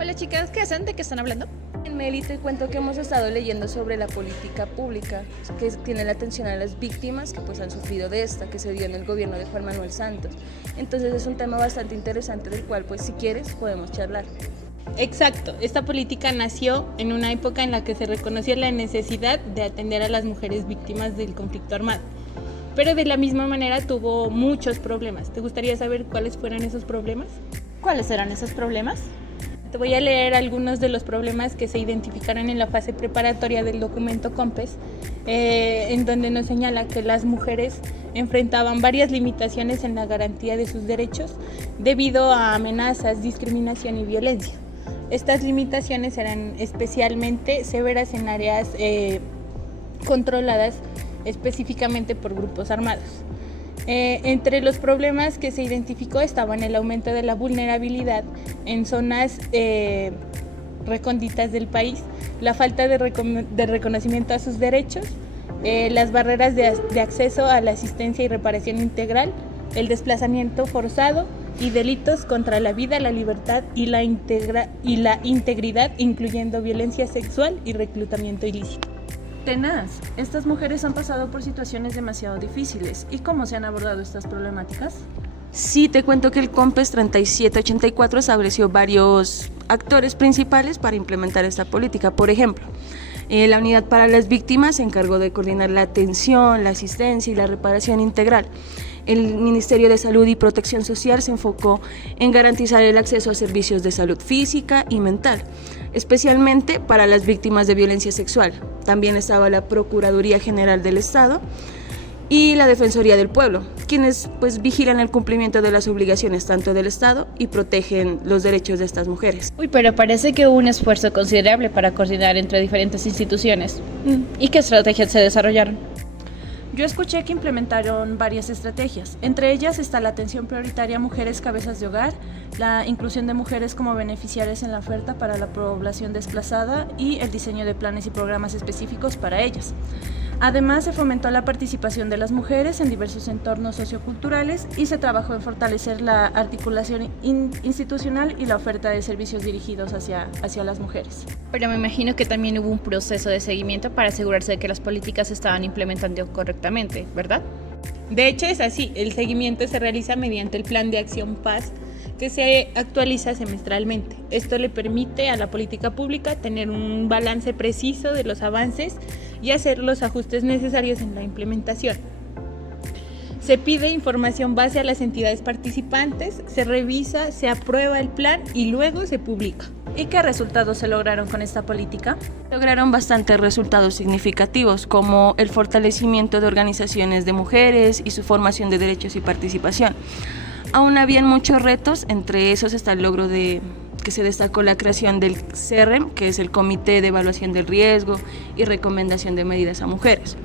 Hola chicas, ¿qué hacen? ¿De qué están hablando? En Meli te cuento que hemos estado leyendo sobre la política pública que tiene la atención a las víctimas que pues han sufrido de esta, que se dio en el gobierno de Juan Manuel Santos. Entonces es un tema bastante interesante del cual pues si quieres podemos charlar. Exacto, esta política nació en una época en la que se reconocía la necesidad de atender a las mujeres víctimas del conflicto armado, pero de la misma manera tuvo muchos problemas. ¿Te gustaría saber cuáles fueron esos problemas? ¿Cuáles eran esos problemas? Te voy a leer algunos de los problemas que se identificaron en la fase preparatoria del documento COMPES, en donde nos señala que las mujeres enfrentaban varias limitaciones en la garantía de sus derechos debido a amenazas, discriminación y violencia. Estas limitaciones eran especialmente severas en áreas controladas específicamente por grupos armados. Entre los problemas que se identificó estaban el aumento de la vulnerabilidad en zonas recónditas del país, la falta de reconocimiento a sus derechos, las barreras de acceso a la asistencia y reparación integral, el desplazamiento forzado y delitos contra la vida, la libertad y la integridad, incluyendo violencia sexual y reclutamiento ilícito. Tenaz, estas mujeres han pasado por situaciones demasiado difíciles. ¿Y cómo se han abordado estas problemáticas? Sí, te cuento que el COMPES 3784 estableció varios actores principales para implementar esta política. Por ejemplo, la Unidad para las Víctimas se encargó de coordinar la atención, la asistencia y la reparación integral. El Ministerio de Salud y Protección Social se enfocó en garantizar el acceso a servicios de salud física y mental, especialmente para las víctimas de violencia sexual. También estaba la Procuraduría General del Estado y la Defensoría del Pueblo, quienes vigilan el cumplimiento de las obligaciones tanto del Estado y protegen los derechos de estas mujeres. Pero parece que hubo un esfuerzo considerable para coordinar entre diferentes instituciones. ¿Y qué estrategias se desarrollaron? Yo escuché que implementaron varias estrategias. Entre ellas está la atención prioritaria a mujeres cabezas de hogar, la inclusión de mujeres como beneficiarias en la oferta para la población desplazada y el diseño de planes y programas específicos para ellas. Además, se fomentó la participación de las mujeres en diversos entornos socioculturales y se trabajó en fortalecer la articulación institucional y la oferta de servicios dirigidos hacia las mujeres. Pero me imagino que también hubo un proceso de seguimiento para asegurarse de que las políticas se estaban implementando correctamente, ¿verdad? De hecho es así, el seguimiento se realiza mediante el Plan de Acción Paz que se actualiza semestralmente. Esto le permite a la política pública tener un balance preciso de los avances y hacer los ajustes necesarios en la implementación. Se pide información base a las entidades participantes, se revisa, se aprueba el plan y luego se publica. ¿Y qué resultados se lograron con esta política? Lograron bastantes resultados significativos, como el fortalecimiento de organizaciones de mujeres y su formación de derechos y participación. Aún habían muchos retos, entre esos está el logro de que se destacó la creación del CERREM, que es el Comité de Evaluación del Riesgo y Recomendación de Medidas a Mujeres,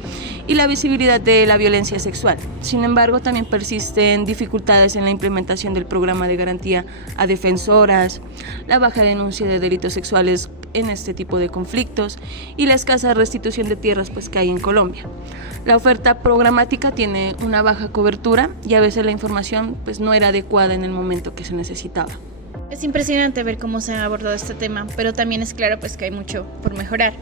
y la visibilidad de la violencia sexual. Sin embargo, también persisten dificultades en la implementación del programa de garantía a defensoras, la baja denuncia de delitos sexuales en este tipo de conflictos y la escasa restitución de tierras que hay en Colombia. La oferta programática tiene una baja cobertura y a veces la información no era adecuada en el momento que se necesitaba. Es impresionante ver cómo se ha abordado este tema, pero también es claro que hay mucho por mejorar.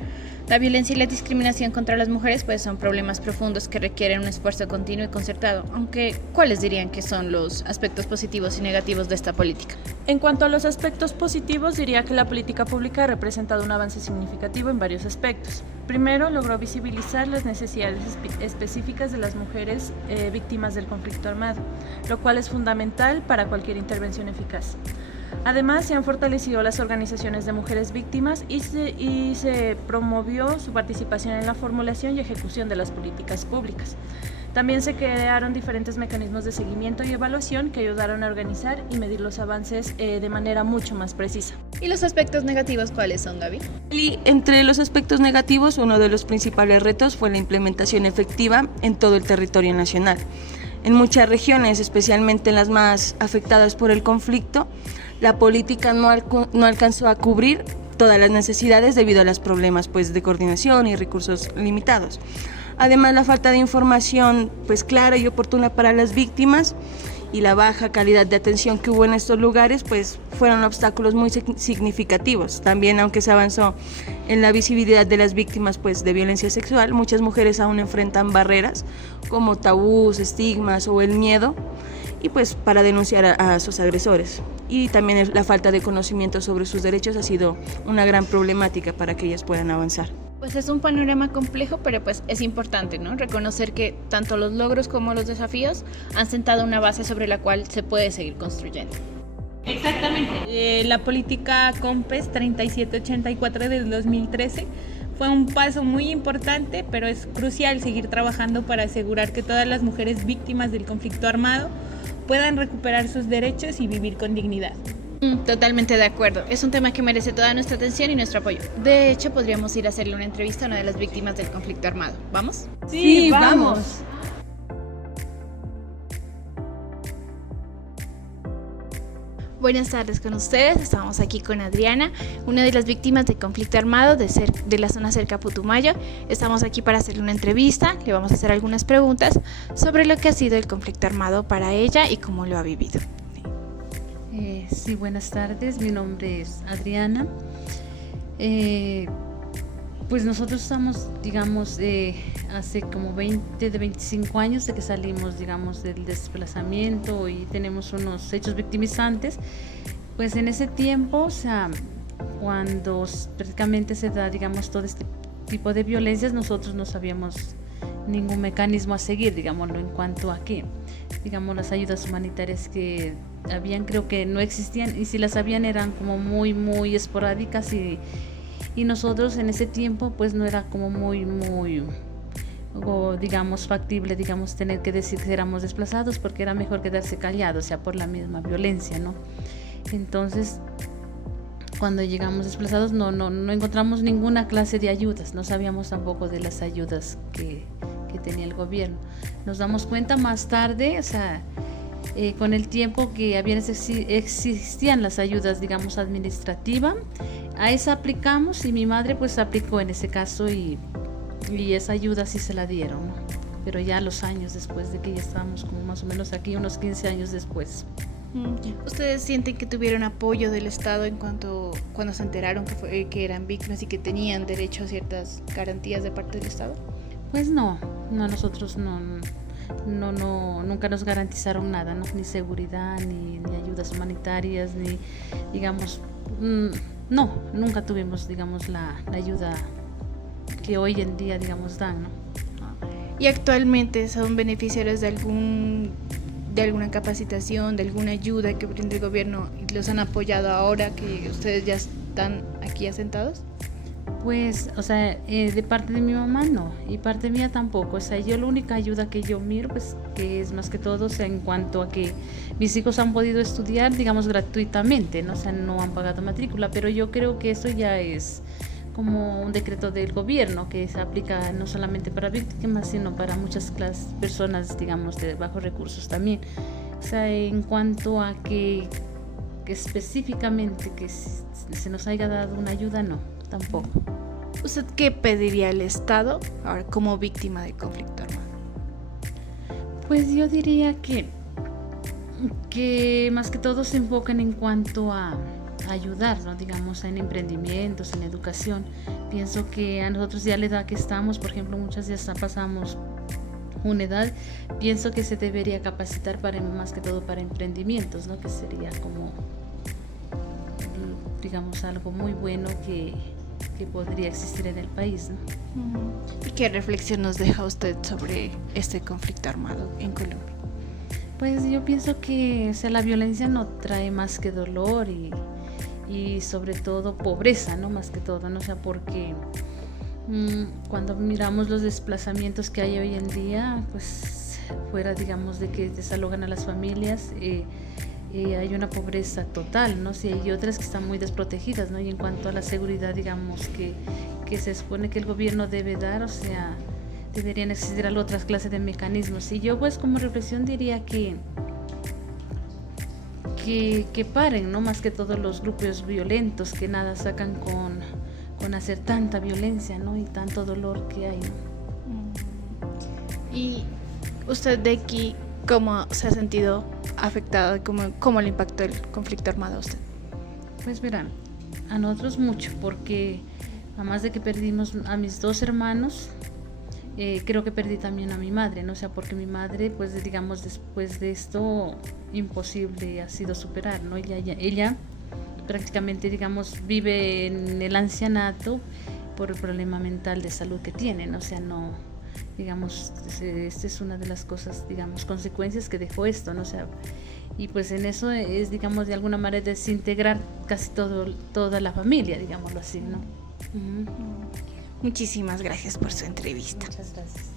La violencia y la discriminación contra las mujeres son problemas profundos que requieren un esfuerzo continuo y concertado, aunque ¿cuáles dirían que son los aspectos positivos y negativos de esta política? En cuanto a los aspectos positivos, diría que la política pública ha representado un avance significativo en varios aspectos. Primero, logró visibilizar las necesidades específicas de las mujeres víctimas del conflicto armado, lo cual es fundamental para cualquier intervención eficaz. Además, se han fortalecido las organizaciones de mujeres víctimas y se promovió su participación en la formulación y ejecución de las políticas públicas. También se crearon diferentes mecanismos de seguimiento y evaluación que ayudaron a organizar y medir los avances de manera mucho más precisa. ¿Y los aspectos negativos cuáles son, Gaby? Y entre los aspectos negativos, uno de los principales retos fue la implementación efectiva en todo el territorio nacional. En muchas regiones, especialmente en las más afectadas por el conflicto, la política no alcanzó a cubrir todas las necesidades debido a los problemas de coordinación y recursos limitados. Además, la falta de información clara y oportuna para las víctimas y la baja calidad de atención que hubo en estos lugares, pues fueron obstáculos muy significativos. También, aunque se avanzó en la visibilidad de las víctimas pues, de violencia sexual, muchas mujeres aún enfrentan barreras como tabús, estigmas o el miedo y pues para denunciar a sus agresores. Y también la falta de conocimiento sobre sus derechos ha sido una gran problemática para que ellas puedan avanzar. Pues es un panorama complejo, pero pues es importante, ¿no? Reconocer que tanto los logros como los desafíos han sentado una base sobre la cual se puede seguir construyendo. Exactamente. La política COMPES 3784 del 2013 fue un paso muy importante, pero es crucial seguir trabajando para asegurar que todas las mujeres víctimas del conflicto armado puedan recuperar sus derechos y vivir con dignidad. Totalmente de acuerdo. Es un tema que merece toda nuestra atención y nuestro apoyo. De hecho, podríamos ir a hacerle una entrevista a una de las víctimas del conflicto armado. ¿Vamos? Sí, vamos. Buenas tardes con ustedes. Estamos aquí con Adriana, una de las víctimas del conflicto armado de la zona cerca a Putumayo. Estamos aquí para hacerle una entrevista. Le vamos a hacer algunas preguntas sobre lo que ha sido el conflicto armado para ella y cómo lo ha vivido. Sí, buenas tardes, mi nombre es Adriana. Pues nosotros estamos, digamos, hace como 25 años de que salimos, digamos, del desplazamiento y tenemos unos hechos victimizantes. Pues en ese tiempo, o sea, cuando prácticamente se da, digamos, todo este tipo de violencias, nosotros no sabíamos ningún mecanismo a seguir, digámoslo, en cuanto a que, digamos, las ayudas humanitarias que habían, creo que no existían, y si las habían eran como muy esporádicas y nosotros en ese tiempo pues no era como muy o digamos factible, digamos, tener que decir que éramos desplazados, porque era mejor quedarse callados, o sea, por la misma violencia, ¿no? Entonces, cuando llegamos desplazados no encontramos ninguna clase de ayudas, no sabíamos tampoco de las ayudas que tenía el gobierno. Nos damos cuenta más tarde, o sea, con el tiempo que existían las ayudas, digamos, administrativas. A esa aplicamos y mi madre pues aplicó en ese caso y esa ayuda sí se la dieron, ¿no? Pero ya los años después de que ya estábamos como más o menos aquí, unos 15 años después. ¿Ustedes sienten que tuvieron apoyo del Estado en cuanto cuando se enteraron que eran víctimas y que tenían derecho a ciertas garantías de parte del Estado? Pues no, nosotros nunca nos garantizaron nada, ¿no? Ni seguridad, ni ayudas humanitarias, ni, digamos, nunca tuvimos, digamos, la ayuda que hoy en día, digamos, dan, ¿no? ¿Y actualmente son beneficiarios de alguna capacitación, de alguna ayuda que brinda el gobierno y los han apoyado ahora que ustedes ya están aquí asentados? Pues, o sea, de parte de mi mamá no, y parte mía tampoco. O sea, yo la única ayuda que yo miro, pues, que es más que todo, o sea, en cuanto a que mis hijos han podido estudiar, digamos, gratuitamente, ¿no? O sea, no han pagado matrícula, pero yo creo que eso ya es como un decreto del gobierno que se aplica no solamente para víctimas, sino para muchas personas, digamos, de bajos recursos también. O sea, en cuanto a que específicamente que se nos haya dado una ayuda, no, tampoco. ¿Usted qué pediría al Estado ahora como víctima del conflicto armado? Pues yo diría que más que todo se enfocan en cuanto a ayudar, ¿no? Digamos, en emprendimientos, en educación. Pienso que a nosotros ya la edad que estamos, por ejemplo, muchas ya pasamos una edad, pienso que se debería capacitar más que todo para emprendimientos, ¿no? Que sería como, digamos, algo muy bueno que podría existir en el país, ¿no? ¿Y qué reflexión nos deja usted sobre este conflicto armado en Colombia? Pues yo pienso que, o sea, la violencia no trae más que dolor y sobre todo pobreza, ¿no? Más que todo, ¿no? O sea, porque cuando miramos los desplazamientos que hay hoy en día, pues fuera, digamos, de que desalojan a las familias, hay una pobreza total, ¿no? Sí, hay otras que están muy desprotegidas, ¿no? Y en cuanto a la seguridad, digamos, que se supone que el gobierno debe dar, o sea, deberían existir otras clases de mecanismos. Y yo, pues, como reflexión diría que paren, ¿no? Más que todos los grupos violentos que nada sacan con hacer tanta violencia, ¿no? Y tanto dolor que hay, ¿no? Y usted de aquí, ¿Cómo se ha sentido afectado y cómo le impactó el conflicto armado a usted? Pues verán, a nosotros mucho, porque además de que perdimos a mis 2 hermanos, creo que perdí también a mi madre, ¿no? O sea, porque mi madre, pues digamos, después de esto, imposible ha sido superar, ¿no? Ella prácticamente, digamos, vive en el ancianato por el problema mental de salud que tiene, ¿no? O sea, no, digamos, esta es una de las cosas, digamos, consecuencias que dejó esto, ¿no? O sea, y pues en eso es, digamos, de alguna manera desintegrar casi toda la familia, digámoslo así, ¿no? Muchísimas gracias por su entrevista. Muchas gracias.